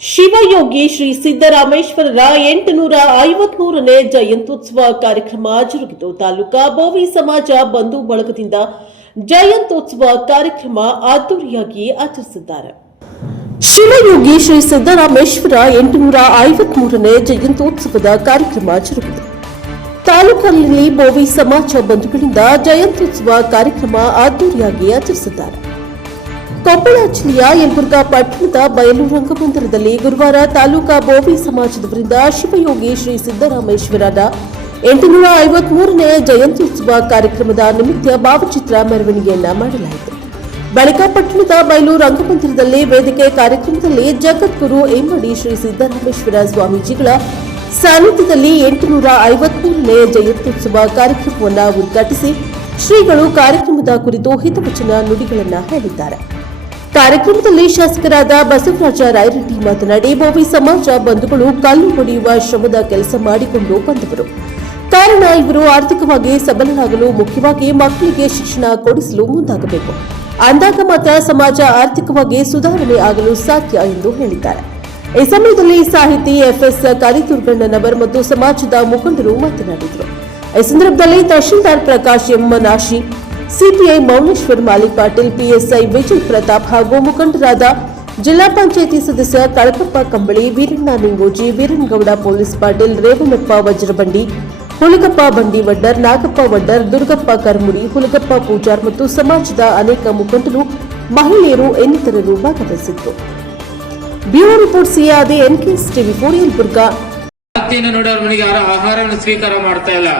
ಶಿವಯೋಗಿ ಶ್ರೀ ಸಿದ್ದರಾಮೇಶ್ವರರ ಎಂಟುನೂರ ಐವತ್ಮೂರನೇ ಜಯಂತ್ಯುತ್ಸವ ಕಾರ್ಯಕ್ರಮ ಜರುಗಿತು. ತಾಲೂಕಾ ಬೋವಿ ಸಮಾಜ ಬಂಧು ಬಳಗದಿಂದ ಜಯಂತ್ಯೋತ್ಸವ ಕಾರ್ಯಕ್ರಮ ಅದ್ದೂರಿಯಾಗಿ ಆಚರಿಸಿದ್ದಾರೆ. ಶಿವಯೋಗಿ ಶ್ರೀ ಸಿದ್ದರಾಮೇಶ್ವರ ಎಂಟುನೂರ ಐವತ್ಮೂರನೇ ಜಯಂತ್ಯೋತ್ಸವದ ಕಾರ್ಯಕ್ರಮ ಜರುಗಿತು. ತಾಲೂಕಿನಲ್ಲಿ ಬೋವಿ ಸಮಾಜ ಬಂಧುಗಳಿಂದ ಜಯಂತ್ಯುತ್ಸವ ಕಾರ್ಯಕ್ರಮ ಅದ್ದೂರಿಯಾಗಿ ಆಚರಿಸಿದ್ದಾರೆ. ಕೊಪ್ಪಳ ಜಿಲ್ಲೆಯ ಯಲಬುರ್ಗಾ ಪಟ್ಟಣದ ಬಯಲು ರಂಗಮಂದಿರದಲ್ಲಿ ಗುರುವಾರ ತಾಲೂಕಾ ಬೋವಿ ಸಮಾಜದವರಿಂದ ಶಿವಯೋಗಿ ಶ್ರೀ ಸಿದ್ದರಾಮೇಶ್ವರರ ಎಂಟುನೂರ ಐವತ್ಮೂರನೇ ಜಯಂತ್ಯುತ್ಸವ ಕಾರ್ಯಕ್ರಮದ ನಿಮಿತ್ತ ಭಾವಚಿತ್ರ ಮೆರವಣಿಗೆಯನ್ನ ಮಾಡಲಾಯಿತು. ಬಳಿಕ ಪಟ್ಟಣದ ಬಯಲು ರಂಗಮಂದಿರದಲ್ಲಿ ವೇದಿಕೆ ಕಾರ್ಯಕ್ರಮದಲ್ಲಿ ಜಗದ್ಗುರು ಎಮ್ಮಡಿ ಶ್ರೀ ಸಿದ್ದರಾಮೇಶ್ವರ ಸ್ವಾಮೀಜಿಗಳ ಸಾನ್ನಿಧ್ಯದಲ್ಲಿ ಎಂಟುನೂರ ಐವತ್ಮೂರನೇ ಜಯಂತ್ಯುತ್ಸವ ಕಾರ್ಯಕ್ರಮವನ್ನು ಉದ್ಘಾಟಿಸಿ ಶ್ರೀಗಳು ಕಾರ್ಯಕ್ರಮದ ಕುರಿತು ಹಿತವಚನ ನುಡಿಗಳನ್ನು ಹೇಳಿದ್ದಾರೆ. ಕಾರ್ಯಕ್ರಮದಲ್ಲಿ ಶಾಸಕರಾದ ಬಸವರಾಜ ರಾಯರೆಡ್ಡಿ ಮಾತನಾಡಿ ಬೋವಿ ಸಮಾಜ ಬಂಧುಗಳು ಕಲ್ಲು ಹೊಡೆಯುವ ಶ್ರಮದ ಕೆಲಸ ಮಾಡಿಕೊಂಡು ಬಂದವರು. ಕಾರಣ, ಇವರು ಆರ್ಥಿಕವಾಗಿ ಸಬಲರಾಗಲು ಮುಖ್ಯವಾಗಿ ಮಕ್ಕಳಿಗೆ ಶಿಕ್ಷಣ ಕೊಡಿಸಲು ಮುಂದಾಗಬೇಕು. ಅಂದಾಗ ಮಾತ್ರ ಸಮಾಜ ಆರ್ಥಿಕವಾಗಿ ಸುಧಾರಣೆ ಆಗಲು ಸಾಧ್ಯ ಎಂದು ಹೇಳಿದ್ದಾರೆ. ಈ ಸಮಯದಲ್ಲಿ ಸಾಹಿತಿ ಎಫ್ಎಸ್ ಕರಿದುರ್ಗಣ್ಣನವರ್ ಮತ್ತು ಸಮಾಜದ ಮುಖಂಡರು ಮಾತನಾಡಿದರು. ಈ ಸಂದರ್ಭದಲ್ಲಿ tahsildar Prakash M Nashi CPI Mouneshwar Mali Patil, PSI Vijay Pratap ಹಾಗೂ ಮುಖಂಡರಾದ ಜಿಲ್ಲಾ ಪಂಚಾಯಿತಿ ಸದಸ್ಯ ಕಳಕಪ್ಪ ಕಂಬಳಿ, ವೀರಣ್ಣ ನಿಂಗೋಜಿ ವೀರನ್ಗೌಡ ಪೊಲೀಸ್ ಪಾಟೀಲ್ ರೇವಣಪ್ಪ ವಜ್ರಬಂಡಿ, ಹುಲಗಪ್ಪ ಬಂಡಿ ವಡ್ಡರ್, ನಾಗಪ್ಪ ವಡ್ಡರ್, ದುರ್ಗಪ್ಪ ಕರ್ಮುಡಿ, ಹುಲಗಪ್ಪ ಪೂಜಾರ್ ಮತ್ತು ಸಮಾಜದ ಅನೇಕ ಮುಖಂಡರು, ಮಹಿಳೆಯರು ಇನ್ನಿತರರು ಭಾಗವಹಿಸಿದ್ದರು bureau report CRD NKS TV four Yelburga ಆಹಾರವನ್ನು ಸ್ವೀಕಾರ ಮಾಡ್ತಾ ಇಲ್ಲ.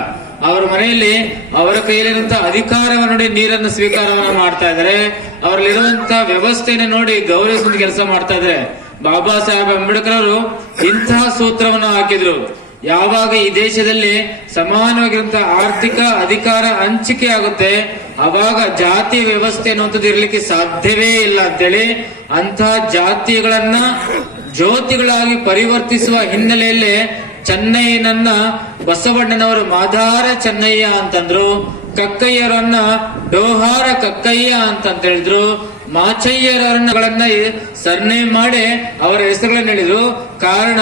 ಅವರ ಮನೆಯಲ್ಲಿ ಅವರ ಕೈಯಲ್ಲಿರುವಂತಹ ಅಧಿಕಾರವನ್ನು ನೋಡಿ ನೀರನ್ನು ಸ್ವೀಕಾರವನ್ನು ಮಾಡ್ತಾ ಇದ್ದಾರೆ. ಅವರಲ್ಲಿರುವಂತಹ ವ್ಯವಸ್ಥೆಯನ್ನು ನೋಡಿ ಗೌರವಿಸುವಂತ ಕೆಲಸ ಮಾಡ್ತಾ ಇದ್ದಾರೆ. ಬಾಬಾ ಸಾಹೇಬ್ ಅಂಬೇಡ್ಕರ್ ಅವರು ಇಂತಹ ಸೂತ್ರವನ್ನು ಹಾಕಿದ್ರು. ಯಾವಾಗ ಈ ದೇಶದಲ್ಲಿ ಸಮಾನವಾಗಿರುವಂತಹ ಆರ್ಥಿಕ ಅಧಿಕಾರ ಹಂಚಿಕೆ ಆಗುತ್ತೆ, ಅವಾಗ ಜಾತಿ ವ್ಯವಸ್ಥೆ ಅನ್ನುವಂಥದ್ದು ಇರಲಿಕ್ಕೆ ಸಾಧ್ಯವೇ ಇಲ್ಲ ಅಂತೇಳಿ ಅಂತಹ ಜಾತಿಗಳನ್ನ ಜ್ಯೋತಿಗಳಾಗಿ ಪರಿವರ್ತಿಸುವ ಹಿನ್ನೆಲೆಯಲ್ಲಿ ಚೆನ್ನಯ್ಯನನ್ನ ಬಸವಣ್ಣನವರು ಮಾಧಾರ ಚೆನ್ನಯ್ಯ ಅಂತಂದ್ರು, ಕಕ್ಕಯ್ಯರನ್ನ ಡೋಹಾರ ಕಕ್ಕಯ್ಯ ಅಂತಂತ ಹೇಳಿದ್ರು ಮಾಚಯ್ಯರನ್ನ ಸರ್ನೇಮ್ ಮಾಡಿ ಅವರ ಹೆಸರುಗಳನ್ನ ಹೇಳಿದ್ರು. ಕಾರಣ,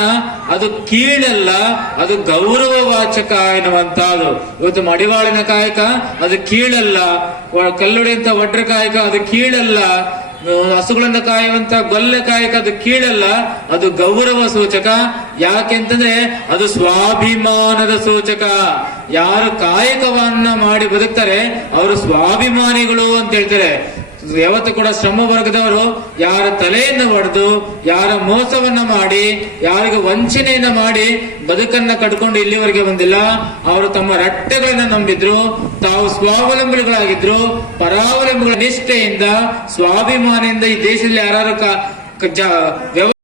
ಅದು ಕೀಳಲ್ಲ, ಅದು ಗೌರವ ವಾಚಕ ಎನ್ನುವಂತಹದ್ದು ಇವತ್ತು ಮಡಿವಾಳಿನ ಕಾಯಕ, ಅದು ಕೀಳಲ್ಲ. ಕಲ್ಲುಡಿಯಂತ ಒಡ್ರ ಕಾಯಕ, ಅದು ಕೀಳಲ್ಲ. ಹಸುಗಳನ್ನ ಕಾಯುವಂತ ಗೊಲ್ಲೆ ಕಾಯಕ ಅದು ಕೀಳಲ್ಲ, ಅದು ಗೌರವ ಸೂಚಕ. ಯಾಕೆಂತಂದ್ರೆ ಅದು ಸ್ವಾಭಿಮಾನದ ಸೂಚಕ. ಯಾರು ಕಾಯಕವನ್ನ ಮಾಡಿ ಬದುಕ್ತಾರೆ, ಅವರು ಸ್ವಾಭಿಮಾನಿಗಳು ಅಂತ ಹೇಳ್ತಾರೆ. ಯಾವತ್ತು ಕೂಡ ಶ್ರಮ ವರ್ಗದವರು ಯಾರ ತಲೆಯನ್ನು ಹೊಡೆದು ಯಾರ ಮೋಸವನ್ನ ಮಾಡಿ, ಯಾರಿಗೆ ವಂಚನೆಯನ್ನ ಮಾಡಿ ಬದುಕನ್ನ ಕಟ್ಕೊಂಡು ಇಲ್ಲಿವರೆಗೆ ಬಂದಿಲ್ಲ. ಅವರು ತಮ್ಮ ರಟ್ಟೆಗಳನ್ನ ನಂಬಿದ್ರು, ತಾವು ಸ್ವಾವಲಂಬಿಗಳಾಗಿದ್ರು, ಪರಾವಲಂಬಿಗಳ ನಿಷ್ಠೆಯಿಂದ ಸ್ವಾಭಿಮಾನಿಯಿಂದ ಈ ದೇಶದಲ್ಲಿ ಯಾರು